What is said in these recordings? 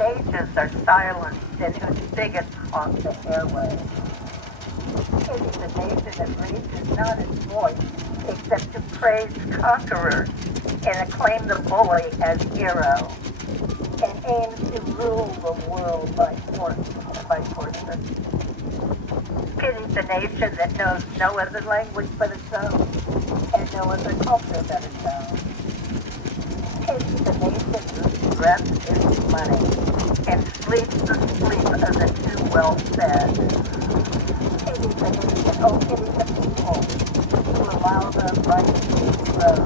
Stages are silenced and whose bigots haunt the airways. It is a nation that raises not its voice except to praise conquerors and acclaim the bully as hero, and aims to rule the world by force and by torture. Pity the nation that knows no other language but its own, and no other culture but its own. Pity the nation whose breath is money, and sleeps the sleep of the too well fed. Pity the nation, oh pity the people, who allow their rights to grow,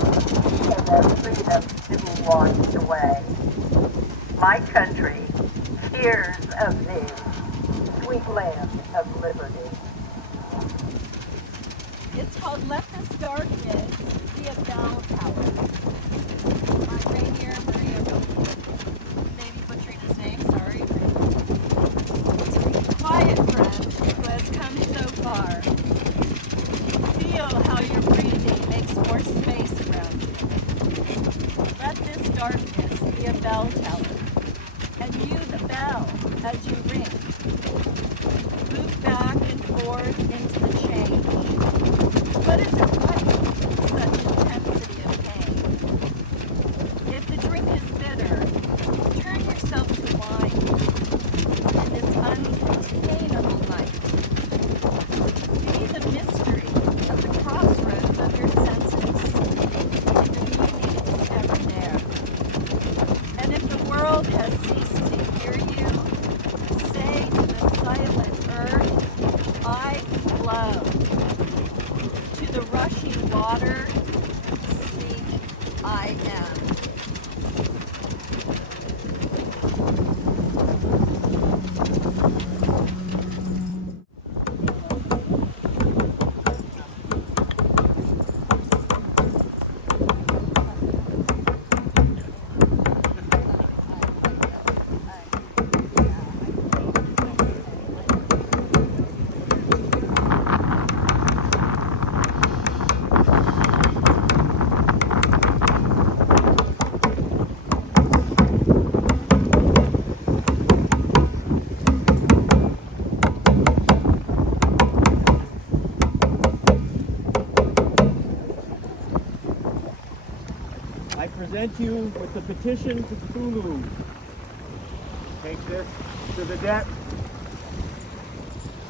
and their freedom to be washed away. My country hears of thee, sweet land of liberty. It's called Let This Darkness Be a Bell Tower by Rainier Maria Rilke. Maybe butchering his name, sorry. Quiet friend who has come so far. Feel how your breathing makes more space around you. Let this darkness be a bell tower, and you the bell as you ring. Move back and forth into the change. What is it like, such intensity of pain? If the drink is bitter, turn yourself to wine in this uncontainable night. Be the mystery of the crossroads of your senses. The meaning is never there. And if the world has ceased to hear you, say to the silent earth, I flow. present you with the petition to CTHULHU. Take this to the depths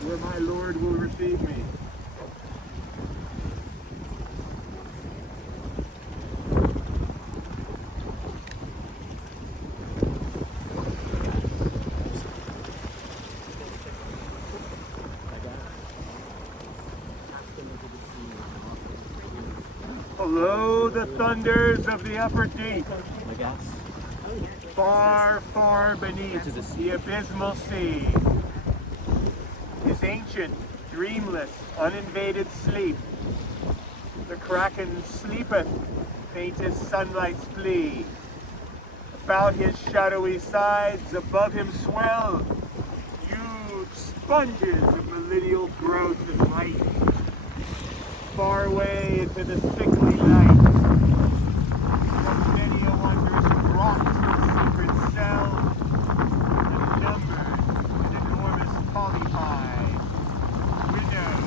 where my Lord will receive me. Below the thunders of the upper deep, far, far beneath the abysmal sea, is ancient, dreamless, uninvaded sleep. The kraken sleepeth, faintest sunlights flee. About his shadowy sides, above him swell huge sponges of millennial growth and light. Far away into the sickly night, from many a wondrous rocks and secret cell, unnumbered and enormous polypi, widows,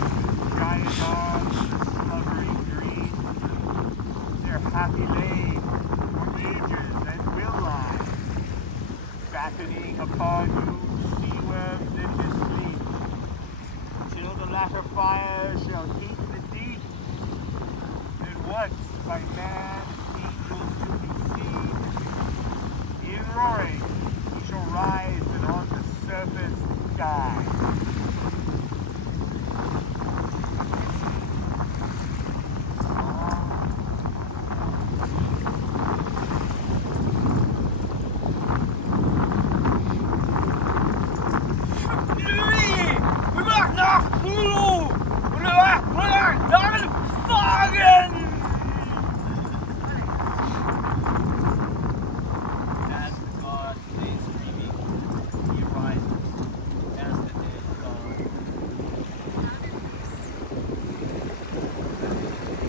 giant arms, the slumbering dream, their happy laid for ages and will lie, battening upon you sea webs in his sleep, till the latter fire shall heat once by man angels to be seen, in roaring he shall rise and on the surface die.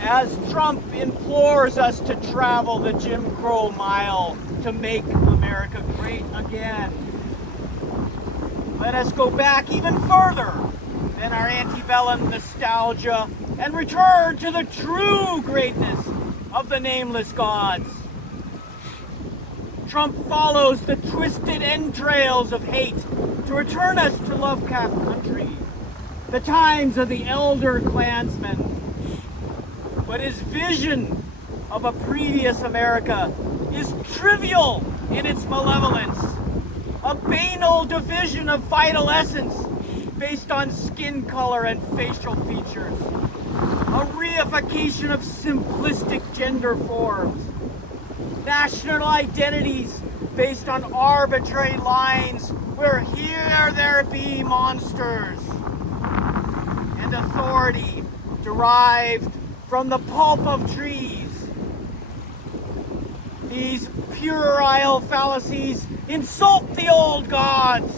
As Trump implores us to travel the Jim Crow mile to make America great again, let us go back even further than our antebellum nostalgia and return to the true greatness of the nameless gods. Trump follows the twisted entrails of hate to return us to love-capped country, the times of the elder Klansmen. But his vision of a previous America is trivial in its malevolence, a banal division of vital essence based on skin color and facial features, a reification of simplistic gender forms, national identities based on arbitrary lines where here there be monsters, and authority derived from the pulp of trees. These puerile fallacies insult the old gods.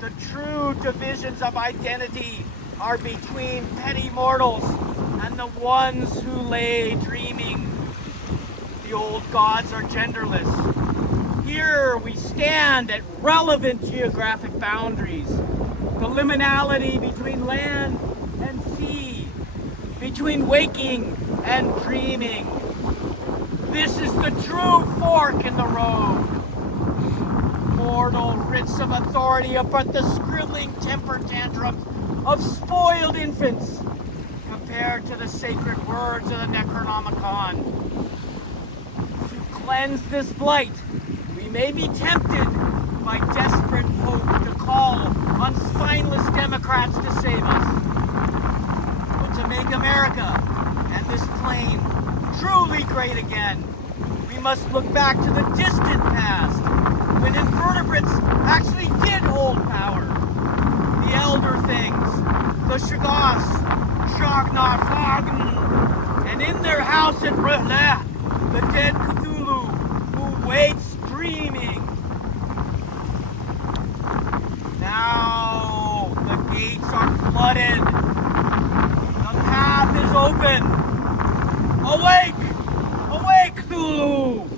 The true divisions of identity are between petty mortals and the ones who lay dreaming. The old gods are genderless. Here we stand at relevant geographic boundaries. The liminality between land and sea, between waking and dreaming. This is the true fork in the road. Mortal writs of authority are but the scribbling temper tantrums of spoiled infants compared to the sacred words of the Necronomicon. To cleanse this blight, we may be tempted by desperate hope to call on spineless Democrats to save us. To make America and this plain truly great again, we must look back to the distant past when invertebrates actually did hold power. The elder things, the Shoggoths, Shoggoth, and in their house at Rilke, the dead Cthulhu who waits dreaming. Now the gates are flooded. Path is open. Awake! Awake, Cthulhu!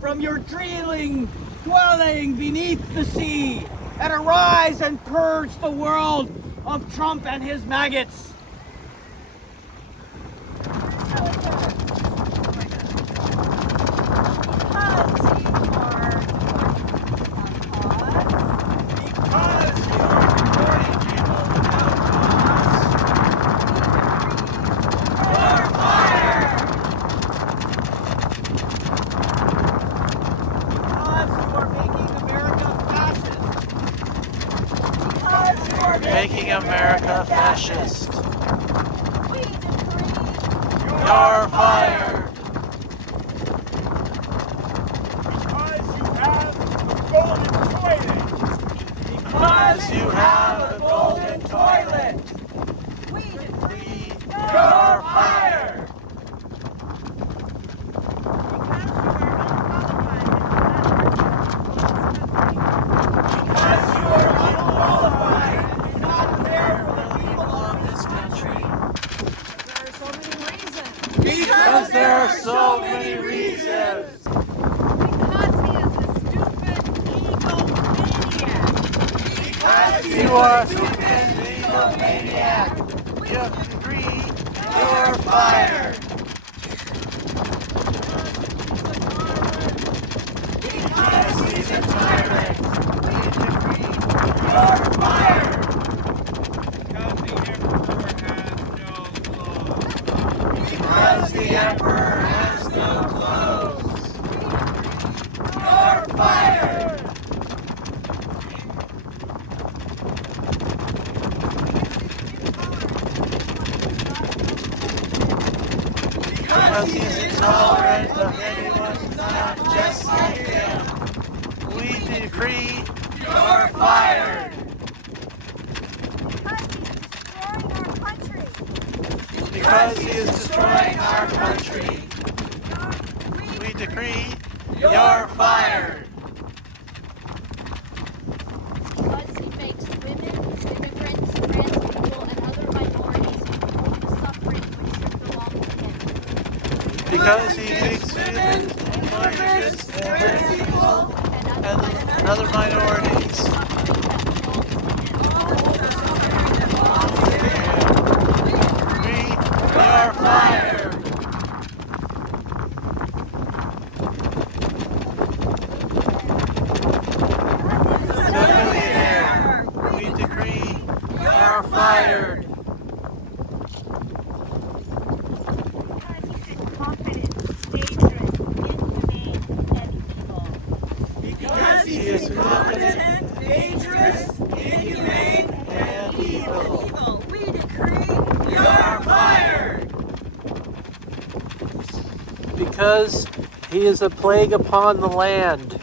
From your dreaming dwelling beneath the sea, and arise and purge the world of Trump and his maggots. making America fascist. We decree You're fired. Because you have a golden toilet. Because you have a golden toilet. we decree You're fired. Because you are unqualified and not fair for the people of this country. Because there are so many reasons. Because he is a stupid egomaniac. You are a stupid egomaniac. You agree. You're fired. Because he's a tyrant. We decree. You're fired. Because the emperor has no clothes. You're fired. Because he's intolerant of anyone not just like him. We decree. You're fired. Because he is destroying our country. Because he is destroying our country. We decree. You're fired. Because he makes women, immigrants, trans people, and other minorities control the suffering which should belong to him. Because he makes women, immigrants, trans people, and other minorities. We are fired. The millionaire. We decree. You're fired. Because he is incompetent, dangerous, inhumane, Because he is incompetent, dangerous, inhumane, and and evil. We decree You're fired. Because he is a plague upon the land.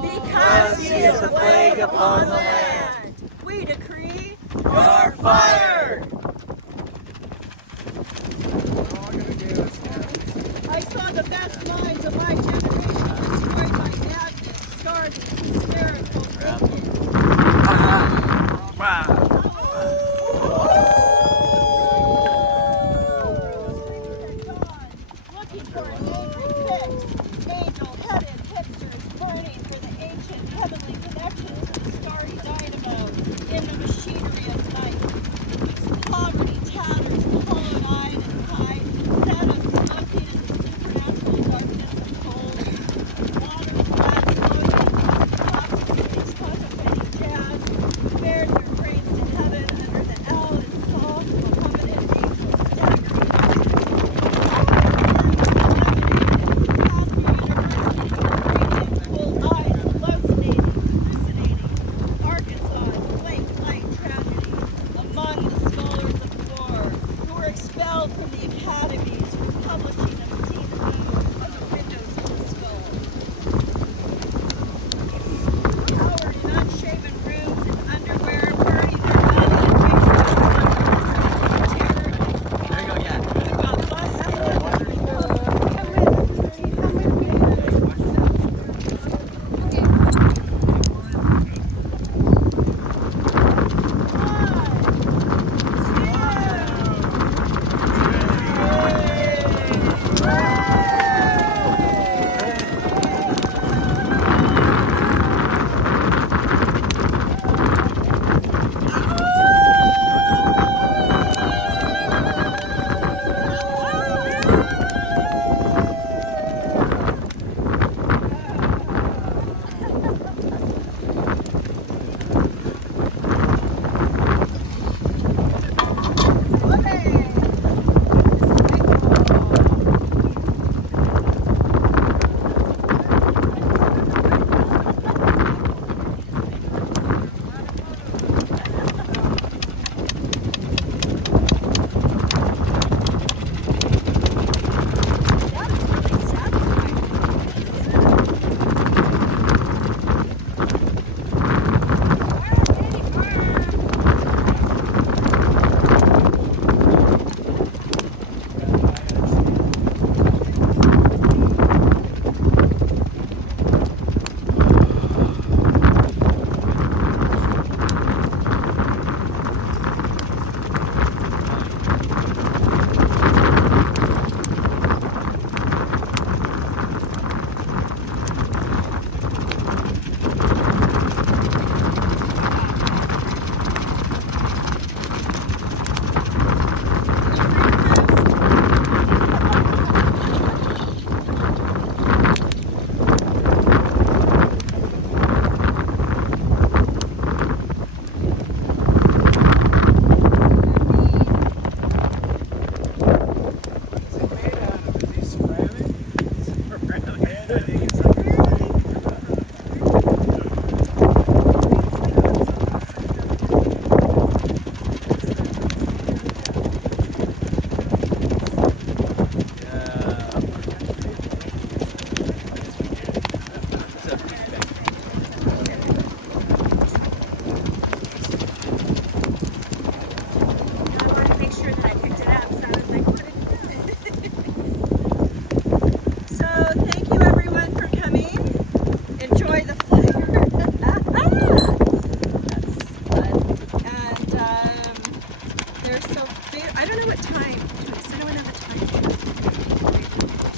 Because he is a plague upon the land. We decree You're fired. I saw the best minds of my generation destroyed by madness, starving, hysterical, wicked. Wow. Looking for an angry fix. Angel-headed hipsters burning for the ancient heavenly connections of the starry dynamo in the machinery of night. Whose poverty tatters, hollow-eyed and high, set up smoking in the supernatural darkness of cold. Water flat floating across the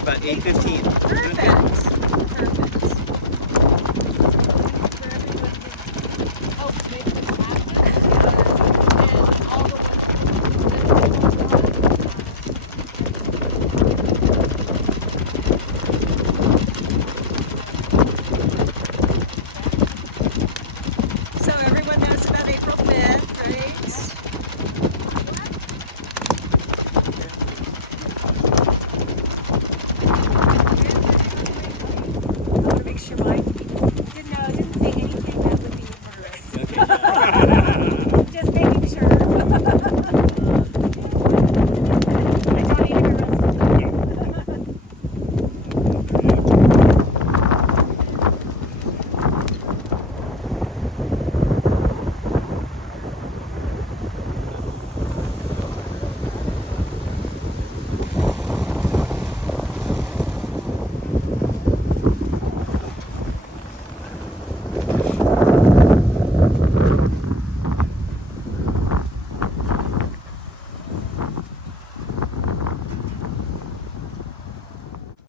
About 8:15. Perfect.